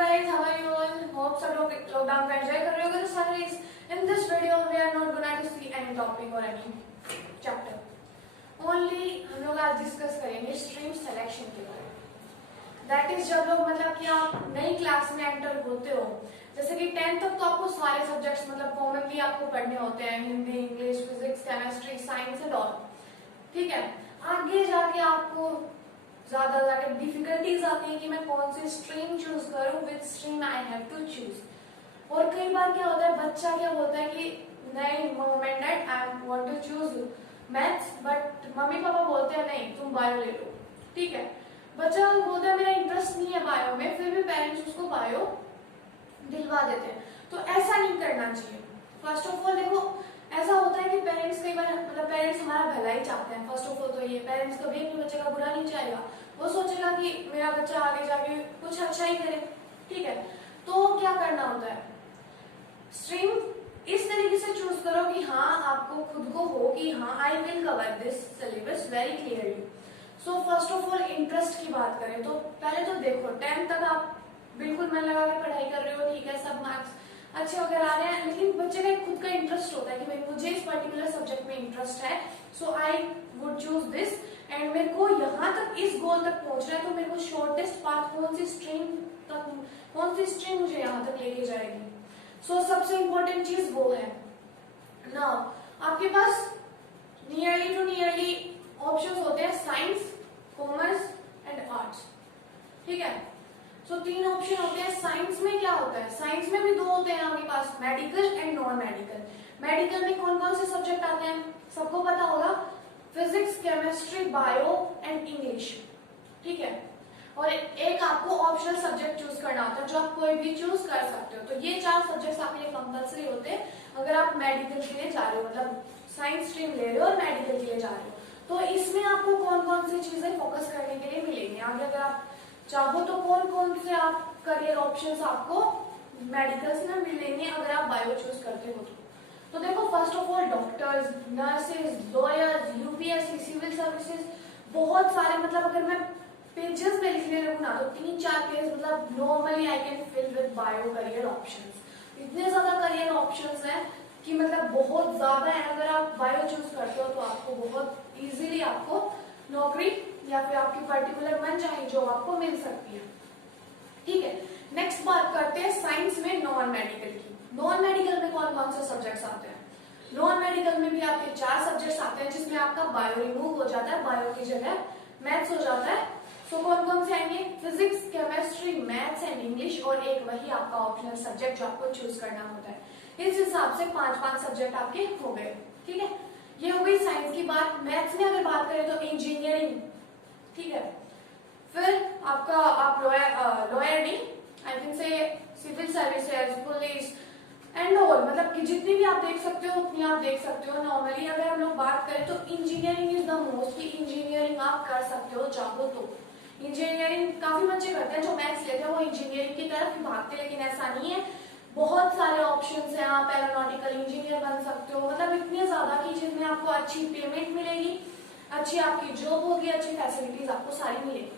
guys, how are you all? Hope सब लोग lockdown का एंजॉय कर रहे होगे। तो guys, in this video we are not going to see any topic or any chapter. Only हम लोग आज डिस्कस करेंगे स्ट्रीम सिलेक्शन के बारे में। दैट इज जब लोग मतलब कि आप नई क्लास में एंटर होते हो, जैसे कि 10th तक तो आपको सारे सब्जेक्ट्स मतलब कॉमनली आपको पढ़ने होते हैं, Hindi, English, physics, chemistry, science and all. ठीक है, आगे जाके आपको ज्यादा जाके डिफिकल्टीज आती है कि मैं कौन सी स्ट्रीम चूज करूं, which stream I have to choose. और कई बार क्या होता है, बच्चा क्या बोलता है कि नहीं mom and dad I want to choose maths, but मम्मी पापा बोलते हैं नहीं तुम बायो ले लो। ठीक है, बच्चा बोलता है मेरा इंटरेस्ट नहीं है बायो में, फिर भी पेरेंट्स उसको बायो दिलवा देते हैं। तो ऐसा नहीं करना चाहिए। फर्स्ट ऑफ ऑल देखो, ऐसा होता है कि पेरेंट्स कई बार मतलब पेरेंट्स हमारा भला ही चाहते हैं। फर्स्ट ऑफ ऑल तो ये पेरेंट्स कभी अपने बच्चे का बुरा नहीं चाहेगा, वो सोचेगा कि मेरा बच्चा आगे जाके कुछ अच्छा ही करे। ठीक है, तो क्या करना होता है, स्ट्रीम इस तरीके से चूज करो कि हाँ आपको खुद को हो कि हाँ I will cover this syllabus very clearly. So first of all interest की बात करें तो पहले तो देखो 10th तक आप बिल्कुल मन लगा के पढ़ाई कर रहे हो, ठीक है, सब मार्क्स अच्छे वगैरह आ रहे हैं, लेकिन बच्चे का एक खुद का इंटरेस्ट होता है कि भाई मुझे इस पर्टिकुलर सब्जेक्ट में इंटरेस्ट है, so I would choose this and मेरे को यहाँ तक इस गोल तक पहुंचना है, तो मेरे को शॉर्टेस्ट पाथ कौन सी स्ट्रीम मुझे यहाँ तक लेके जाएगी। सो सबसे इंपॉर्टेंट चीज वो है। नाउ आपके पास नियरली टू नियरली ऑप्शंस होते हैं, साइंस, कॉमर्स एंड आर्ट्स। ठीक है, सो 3 ऑप्शन होते हैं। साइंस में क्या होता है, साइंस में भी 2 होते हैं आपके पास, medical and non medical. Medical में कौन कौन से सब्जेक्ट आते हैं सबको पता होगा, physics, chemistry, bio and English. ठीक है, और एक आपको ऑप्शनल सब्जेक्ट चूज करना होता है जो आप कोई भी चूज कर सकते हो। तो ये 4 सब्जेक्ट्स आपके लिए कंपल्सरी होते हैं अगर आप मेडिकल के लिए जा रहे हो, मतलब साइंस स्ट्रीम ले रहे हो और मेडिकल के लिए जा रहे हो। तो इसमें आपको कौन कौन सी चीजें फोकस करने के लिए मिलेंगी आगे, अगर आप चाहो तो कौन कौन से आप करियर ऑप्शंस आपको मेडिकल से मिलेंगे अगर आप बायो चूज करते हो। तो देखो first of all doctors, nurses, lawyers, UPSC, civil services, बहुत सारे, मतलब अगर मैं पेजेस में लिखने लगूं ना तो 3-4 पेज मतलब normally I can fill with bio career options. इतने ज्यादा करियर ऑप्शंस हैं कि मतलब बहुत ज्यादा है। अगर आप बायो चूज करते हो तो आपको बहुत इजीली आपको नौकरी या फिर आपकी पर्टिकुलर मन चाहे जॉब आपको मिल सकती है। ठीक है, नेक्स्ट बात करते हैं साइंस में नॉन मेडिकल की। नॉन मेडिकल में कौन कौन से सब्जेक्ट्स आते हैं, नॉन मेडिकल में भी आपके 4 सब्जेक्ट्स आते हैं जिसमें आपका बायो रिमूव हो जाता है, बायो की जगह मैथ्स हो जाता है। सो कौन कौन से आएंगे, physics, chemistry, maths and English, और एक वही आपका ऑप्शनल सब्जेक्ट जो आपको चूज करना होता है। इस हिसाब से 5-5 सब्जेक्ट आपके हो गए। ठीक है, ये हो गई साइंस की बात। मैथ्स में अगर बात करें तो इंजीनियरिंग, ठीक है, फिर आपका आप लॉयर नहीं, I can say civil services, police and all, मतलब कि जितनी भी आप देख सकते हो उतनी आप देख सकते हो। नॉर्मली अगर हम लोग बात करें तो इंजीनियरिंग इज द मोस्ट, की इंजीनियरिंग आप कर सकते हो चाहो तो। इंजीनियरिंग काफी बच्चे करते हैं जो मैथ्स लेते हैं वो इंजीनियरिंग की तरफ भागते हैं, लेकिन ऐसा नहीं है, बहुत सारे ऑप्शंस हैं। आप एरोनॉटिकल इंजीनियर बन सकते हो, मतलब इतने ज्यादा की जिसमें आपको अच्छी पेमेंट मिलेगी, अच्छी आपकी जॉब होगी, अच्छी फैसिलिटीज आपको सारी मिलेगी।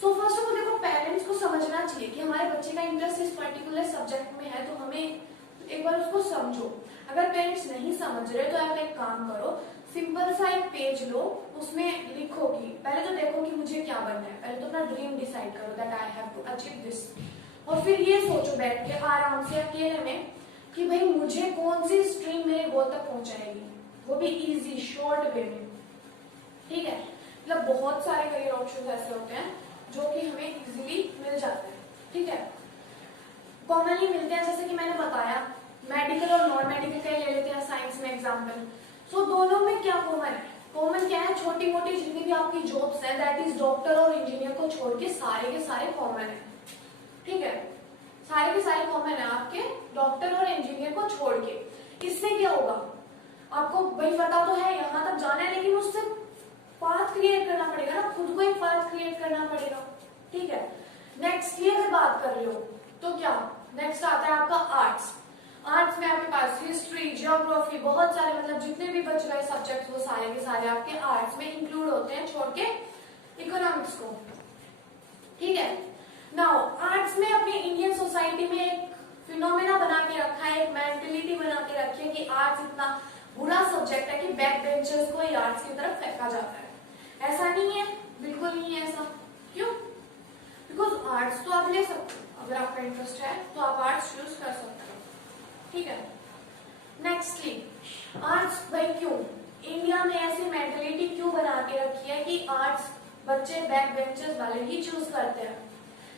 सो फर्स्ट ऑफ ऑल देखो, पेरेंट्स को समझना चाहिए कि हमारे बच्चे का इंटरेस्ट इस पर्टिकुलर सब्जेक्ट में है, तो हमें एक बार उसको समझो। अगर पेरेंट्स नहीं समझ रहे तो आप एक काम करो, सिंपल सा एक पेज लो, उसमें लिखो कि पहले तो देखो कि मुझे क्या बनना है, पहले तो अपना ड्रीम डिसाइड करो that I have to achieve this, और फिर ये सोचो बैठ के आराम से अकेले में कि भाई मुझे कौन सी स्ट्रीम मेरे गोल तक पहुंचाएगी, वो भी इजी शॉर्ट वे में। ठीक है, मतलब बहुत सारे करियर ऑप्शन ऐसे होते हैं जो कि हमें इजीली मिल जाते हैं। ठीक है, कॉमनली मिलते हैं, जैसे कि मैंने बताया मेडिकल और नॉन मेडिकल का ले लेते हैं साइंस में एग्जाम्पल। सो दोनों में क्या कॉमन है, कॉमन क्या है, छोटी मोटी जितनी भी आपकी जॉब्स है दैट इज डॉक्टर और इंजीनियर को छोड़ के सारे कॉमन है। ठीक है, सारे के सारे कॉमन है आपके डॉक्टर और इंजीनियर को छोड़ के। इससे क्या होगा, आपको भाई पता तो है यहाँ तक जाना है, लेकिन उससे पाथ क्रिएट करना पड़ेगा ना, खुद को एक पाथ क्रिएट करना पड़ेगा। ठीक है, नेक्स्ट की अगर बात कर रहे हो तो क्या नेक्स्ट आता है आपका आर्ट्स। आर्ट्स में आपके पास हिस्ट्री, जियोग्राफी, बहुत सारे मतलब जितने भी बच गए सब्जेक्ट्स वो सारे के सारे आपके आर्ट्स में इंक्लूड होते हैं, छोड़ के इकोनॉमिक्स को। ठीक है, नाउ आर्ट्स में अपनी इंडियन आर्ट्स इतना बुरा सब्जेक्ट है कि बैक बेंचर्स को ही आर्ट्स की तरफ फेंका जाता है। ऐसा नहीं है, बिल्कुल नहीं है ऐसा। क्यों? बिकॉज आर्ट्स तो आप ले सकते हो, अगर आपका इंटरेस्ट है तो आप आर्ट्स चूज कर सकते हो, ठीक है। नेक्स्टली आर्ट्स भाई क्यों इंडिया में ऐसी मेंटेलिटी क्यों बना के रखी है कि आर्ट्स बच्चे बैक बेंचर्स वाले ही चूज करते हैं?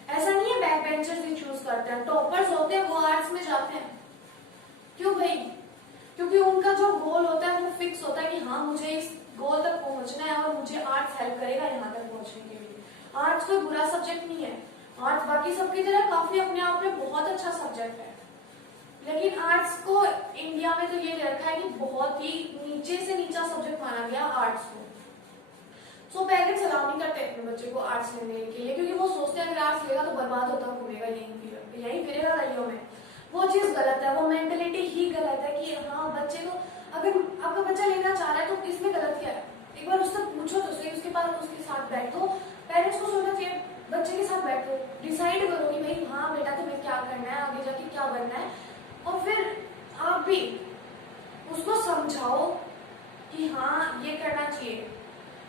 ऐसा नहीं है बैक बेंचर्स ही चूज करते हैं, टॉपर्स होते हैं वो आर्ट्स में जाते हैं। क्यों भाई? क्योंकि उनका जो गोल होता है वो फिक्स होता है कि हाँ मुझे इस गोल तक पहुंचना है और मुझे आर्ट्स हेल्प करेगा यहाँ तक पहुंचने के लिए। आर्ट्स कोई बुरा सब्जेक्ट नहीं है, आर्ट्स बाकी सबकी तरह काफी अपने आप में बहुत अच्छा सब्जेक्ट है, लेकिन आर्ट्स को इंडिया में तो ये रखा है कि बहुत ही नीचे से नीचा सब्जेक्ट माना गया आर्ट्स को। सो पेरेंट्स अलाउ नहीं करते अपने बच्चे को आर्ट्स लेने के लिए, क्योंकि वो सोचते हैं अगर आर्ट्स लेगा तो बर्बाद होता घूमेगा यही फिरेगा गलियों में। वो चीज गलत है, वो मेंटेलिटी ही गलत है कि हाँ बच्चे को, अगर आपका बच्चा लेना चाह रहा है तो इसमें गलत क्या है? एक बार उससे पूछो तो सही, उसके पास उसके साथ बैठो, पेरेंट्स को सोचना चाहिए, बच्चे के साथ बैठो, डिसाइड करो कि भाई हाँ बेटा तुम्हें क्या करना है, आगे जाके क्या बनना है, और फिर आप भी उसको समझाओ कि हाँ ये करना चाहिए,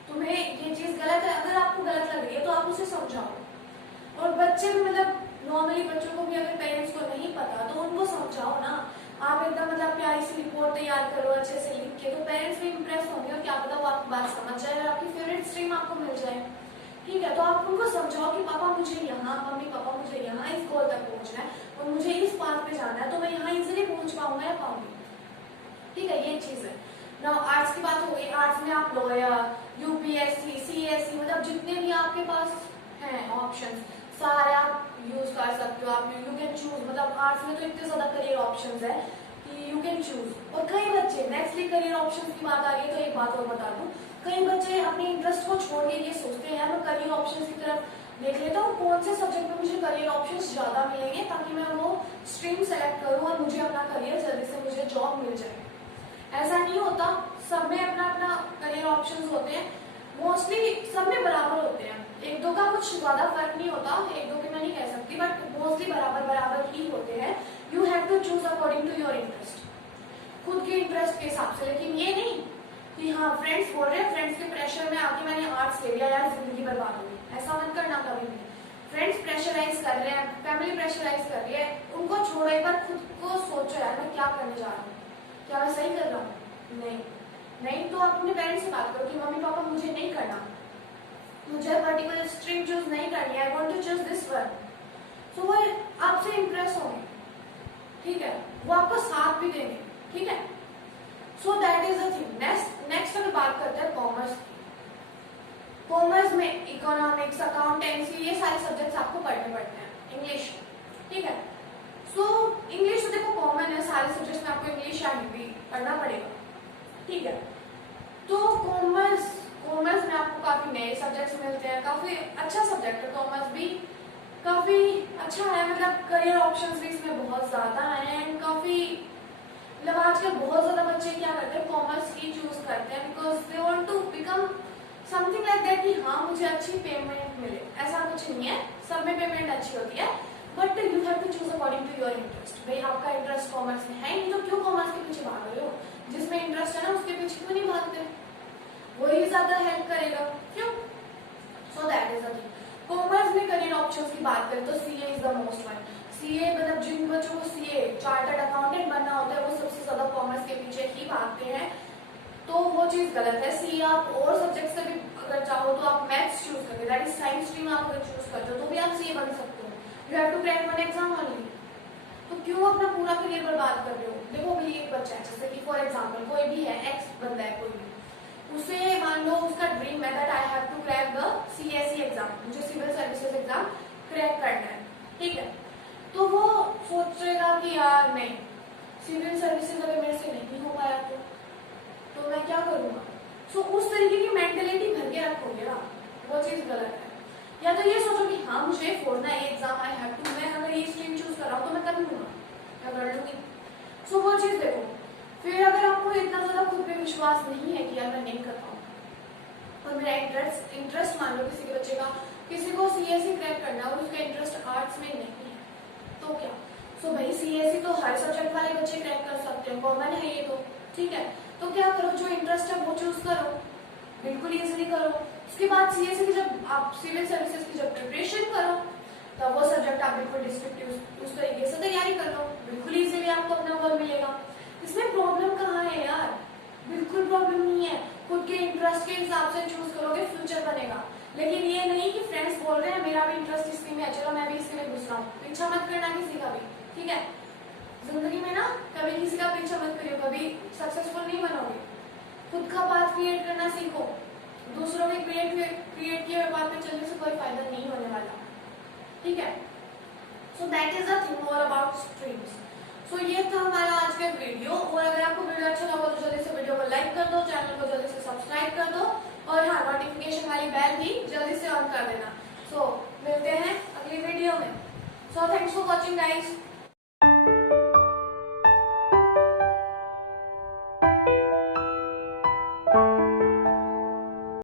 तुम्हें ये चीज गलत है, अगर आपको गलत लग रही है तो आप उसे समझाओ। और बच्चे भी मतलब नॉर्मली बच्चों को भी अगर पेरेंट्स को नहीं पता तो उनको समझाओ ना। आप एकदम मतलब प्यारी सी रिपोर्ट तैयार करो अच्छे से लिख के, तो पेरेंट्स भी इंप्रेस होंगे और क्या पता वो आपकी बात समझ जाए और आपकी फेवरेट स्ट्रीम आपको मिल जाए, ठीक है। तो आप उनको समझाओ कि पापा मुझे यहाँ, मम्मी पापा मुझे यहाँ इस गोल तक पहुंचना है और मुझे इस पाथ पे जाना है, तो मैं यहाँ इजिली पहुंच पाऊंगा या पाऊंगी, ठीक है। ये चीज है ना। आर्ट्स की बात हो गई, आर्ट्स में आप लॉयर, यूपीएससी, सीएससी, मतलब जितने भी आपके पास हैं ऑप्शंस सारे आप यूज कर सकते हो। आप यू कैन चूज, मतलब आर्ट्स में तो इतने ज्यादा करियर ऑप्शंस है कि यू कैन चूज। और कई बच्चे नेक्स्टली करियर ऑप्शंस की बात आ रही है तो एक बात और बता दूं, कई बच्चे अपने इंटरेस्ट को छोड़ के ये सोचते हैं मैं करियर ऑप्शंस की तरफ देख लेता हूँ कौन से सब्जेक्ट में मुझे करियर ऑप्शंस ज्यादा मिलेंगे ताकि मैं वो स्ट्रीम सेलेक्ट करूँ और मुझे अपना करियर जल्दी से मुझे जॉब मिल जाए। ऐसा नहीं होता, सब में अपना अपना करियर ऑप्शंस होते हैं, मोस्टली सब में बराबर होते हैं, एक दो का कुछ ज्यादा फर्क नहीं होता, एक दो के मैं नहीं कह सकती, बट मोस्टली बराबर बराबर ही होते हैं। You have to choose according to your interest, खुद के इंटरेस्ट के हिसाब से। लेकिन ये नहीं कि हाँ फ्रेंड्स बोल रहे हैं, फ्रेंड्स के प्रेशर में आके मैंने आर्ट्स ले लिया यार जिंदगी बर्बाद होगी, ऐसा मत करना कभी भी। फ्रेंड्स प्रेशराइज कर रहे हैं, फैमिली प्रेशराइज कर रही है, उनको छोड़ो, एक बार खुद को सोचो यार मैं क्या करने जा रहा हूँ, क्या मैं सही कर रहा हूँ? नहीं तो आप अपने पेरेंट्स से बात करो कि मम्मी पापा मुझे नहीं करना, मुझे पर्टिकुलर स्ट्रीम चूज नहीं करनी, I want to choose this one. So वो आपसे इंप्रेस होंगे, ठीक है, वो आपको साथ भी देंगे, ठीक है। So that is the thing. Next अगर बात करते हैं कॉमर्स की, कॉमर्स में इकोनॉमिक्स, अकाउंटेंसी, ये सारे सब्जेक्ट्स आपको पढ़ने पड़ते हैं, इंग्लिश, ठीक है। सो इंग्लिश तो देखो कॉमन है, सारे सब्जेक्ट्स में आपको इंग्लिश या हिंदी पढ़ना पड़ेगा, ठीक है। तो कॉमर्स में आपको काफी नए सब्जेक्ट्स मिलते हैं, काफी अच्छा सब्जेक्ट है कॉमर्स भी, काफी अच्छा है, मतलब करियर ऑप्शंस भी इसमें बहुत ज्यादा हैं एंड काफी मतलब आजकल बहुत ज्यादा बच्चे क्या करते हैं कॉमर्स ही चूज करते हैं because they want to become something like that कि हाँ मुझे अच्छी पेमेंट मिले। ऐसा कुछ नहीं है, सब में पेमेंट अच्छी होती है, but you have to choose according to your interest. भाई आपका इंटरेस्ट कॉमर्स में है नहीं तो क्यों कॉमर्स के पीछे भाग रहे हो? जिसमें इंटरेस्ट है ना उसके पीछे क्यों नहीं भागते? वही ज्यादा हेल्प करेगा, क्यों? सो that is the thing. Commerce में करियर ऑप्शंस की बात करें तो CA is the most one. CA मतलब जिन बच्चों को सीए चार्टर्ड अकाउंटेंट बनना होता है वो सबसे ज्यादा कॉमर्स के पीछे ही भागते हैं, तो वो चीज गलत है। सीए आप और सब्जेक्ट से भी अगर चाहो तो आप मैथ्स चूज करके, दैट इज साइंस स्ट्रीम आप अगर चूज करते हो तो भी आप सीए बन सकते हो। You have to crack one exam only. तो क्यों अपना पूरा करियर बर्बाद कर रहे हो? देखो भाई एक बच्चा है, जैसे कि फॉर एग्जाम्पल कोई भी है, एक्स बंदा है कोई भी, उसे मान लो उसका ड्रीम है that I have to crack the CSE exam, मुझे सिविल सर्विसेज एग्जाम क्रैक करना है, ठीक है। तो वो सोचेगा कि यार नहीं, सिविल सर्विसेज अगर मेरे से नहीं हो पाया तो मैं क्या करूंगा? सो उस तरीके की मेंटेलिटी भर के रखोगे ना, वो चीज गलत है। या तो ये सोचो कि हाँ मुझे फोड़ना है एग्जाम, आई हैव टू, मैं अगर ये स्ट्रीम चूज कर रहा हूँ तो मैं कर लूंगा, क्या कर लूंगी। सो वो चीज देखो। फिर अगर आपको इतना ज्यादा खुद पे विश्वास नहीं है कि यार मैं नहीं कर पाऊँ और मेरा इंटरेस्ट मान लो किसी के बच्चे का, किसी को सीएसई क्रैक करना और उसका इंटरेस्ट आर्ट्स में नहीं है, तो क्या? सो भाई सीएससी तो हर सब्जेक्ट वाले बच्चे क्रैक कर सकते हैं, कॉमन है ये तो, ठीक है। तो क्या करो, जो इंटरेस्ट है वो चूज करो, बिल्कुल इजीली करो। उसके बाद सीएससी की जब आप सिविल सर्विसेज की जब प्रिपरेशन करो, तब वो सब्जेक्ट आप बिल्कुल डिस्ट्रिक्ट उस तरीके से तैयारी कर लो, बिल्कुल इजीली आपको अपना वर्क मिलेगा। इसमें प्रॉब्लम कहाँ है यार, बिल्कुल प्रॉब्लम नहीं है। खुद के इंटरेस्ट के हिसाब से चूज करोगे, फ्यूचर बनेगा। लेकिन ये नहीं कि फ्रेंड्स बोल रहे हैं मेरा भी इंटरेस्ट इसी में है, चलो मैं भी इसके में घुस रहा हूँ, पीछा मत करना किसी का भी, ठीक है। जिंदगी में ना कभी किसी का पीछा मत करियो, कभी सक्सेसफुल नहीं बनोगे। खुद का पाथ क्रिएट करना सीखो, दूसरों के क्रिएट किए हुए पाथ पे चलने से कोई फायदा नहीं होने वाला, ठीक है। So that is the thing more about streams. So ये था हमारा आज का वीडियो। और अगर आपको वीडियो अच्छा लगा तो जल्दी से वीडियो को लाइक कर दो, चैनल को जल्दी से सब्सक्राइब कर दो, और हाँ, नोटिफिकेशन वाली बेल भी जल्दी से ऑन कर देना। सो मिलते हैं अगली वीडियो में। So thanks for watching guys.